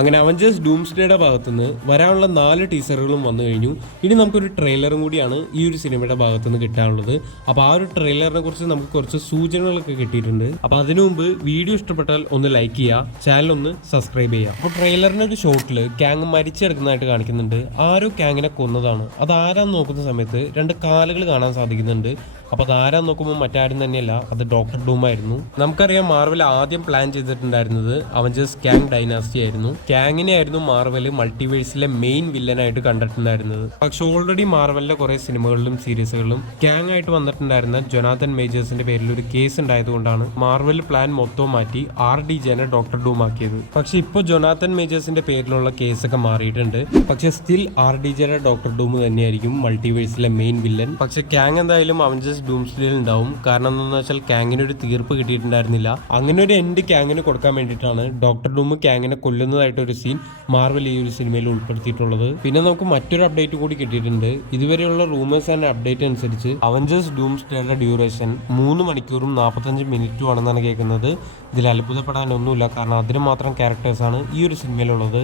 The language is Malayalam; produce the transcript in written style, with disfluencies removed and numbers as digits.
അങ്ങനെ അവഞ്ചേഴ്സ് ഡൂംസ്ഡേയുടെ ഭാഗത്തുനിന്ന് വരാനുള്ള 4 ടീസറുകളും വന്നു കഴിഞ്ഞു. ഇനി നമുക്കൊരു ട്രെയിലറും കൂടിയാണ് ഈ ഒരു സിനിമയുടെ ഭാഗത്തുനിന്ന് കിട്ടാനുള്ളത്. അപ്പോൾ ആ ഒരു ട്രെയിലറിനെ കുറിച്ച് നമുക്ക് കുറച്ച് സൂചനകളൊക്കെ കിട്ടിയിട്ടുണ്ട്. അപ്പോൾ അതിനു മുമ്പ് വീഡിയോ ഇഷ്ടപ്പെട്ടാൽ ഒന്ന് ലൈക്ക് ചെയ്യുക, ചാനൽ ഒന്ന് സബ്സ്ക്രൈബ് ചെയ്യുക. അപ്പോൾ ട്രെയിലറിന്റെ ഒരു ഷോട്ടിൽ ക്യാങ് മരിച്ചെടുക്കുന്നതായിട്ട് കാണിക്കുന്നുണ്ട്. ആരോ ക്യാങ്ങിനെ കൊന്നതാണ്. അത് ആരാന്ന് നോക്കുന്ന സമയത്ത് 2 കാലുകൾ കാണാൻ സാധിക്കുന്നുണ്ട്. അപ്പോൾ അത് ആരാന്ന് നോക്കുമ്പോൾ മറ്റാരും തന്നെയല്ല, അത് ഡോക്ടർ ഡൂം ആയിരുന്നു. നമുക്കറിയാം മാർവൽ ആദ്യം പ്ലാൻ ചെയ്തിട്ടുണ്ടായിരുന്നത് അവഞ്ചേഴ്സ് ക്യാങ് ഡൈനാസ്റ്റി ആയിരുന്നു. ക്യാങ്ങിനെ ആയിരുന്നു മാർവൽ മൾട്ടിവേഴ്സിലെ മെയിൻ വില്ലനായിട്ട് കണ്ടിട്ടുണ്ടായിരുന്നത്. പക്ഷെ ഓൾറെഡി മാർവലിലെ കുറെ സിനിമകളിലും സീരീസുകളിലും ക്യാങ് ആയിട്ട് വന്നിട്ടുണ്ടായിരുന്ന ജൊനാഥൻ മേജേഴ്സിന്റെ പേരിൽ ഒരു കേസ് ഉണ്ടായതുകൊണ്ടാണ് മാർവൽ പ്ലാൻ മൊത്തം മാറ്റി RDJനെ ഡോക്ടർ ഡൂം ആക്കിയത്. പക്ഷെ ഇപ്പോൾ ജൊനാഥൻ മേജേഴ്സിന്റെ പേരിലുള്ള കേസൊക്കെ മാറിയിട്ടുണ്ട്. പക്ഷെ സ്റ്റിൽ RDJയുടെ ഡോക്ടർ ഡൂം തന്നെയായിരിക്കും മൾട്ടിവേഴ്സിലെ മെയിൻ വില്ലൻ. പക്ഷെ ക്യാങ് എന്തായാലും അവഞ്ചേഴ്സ് ഡൂംസ്ഡേയിൽ ഉണ്ടാവും. കാരണം എന്താണെന്ന് വെച്ചാൽ ക്യാങ്ങിന് ഒരു തീർപ്പ് കിട്ടിയിട്ടുണ്ടായിരുന്നില്ല. അങ്ങനെ ഒരു എൻഡ് ക്യാങ്ങിന് കൊടുക്കാൻ വേണ്ടിയിട്ടാണ് ഡോക്ടർ ഡൂം ക്യാങ്ങിനെ കൊല്ലുന്നതായിട്ട് ഒരു സീൻ മാർവൽ ഈ ഒരു സിനിമയിൽ ഉൾപ്പെടുത്തിയിട്ടുള്ളത്. പിന്നെ നമുക്ക് മറ്റൊരു അപ്ഡേറ്റ് കൂടി കിട്ടിയിട്ടുണ്ട്. ഇതുവരെയുള്ള റൂമേഴ്സ് ആൻഡ് അപ്ഡേറ്റ് അനുസരിച്ച് അവഞ്ചേഴ്സ് ഡൂംസ്ഡേയുടെ ഡ്യൂറേഷൻ 3 മണിക്കൂറും 45 മിനിറ്റും ആണെന്നാണ് കേൾക്കുന്നത്. ഇതിൽ അത്ഭുതപ്പെടാനൊന്നുമില്ല, കാരണം അതിന് മാത്രം ക്യാരക്ടേഴ്സാണ് ഈ ഒരു സിനിമയിലുള്ളത്.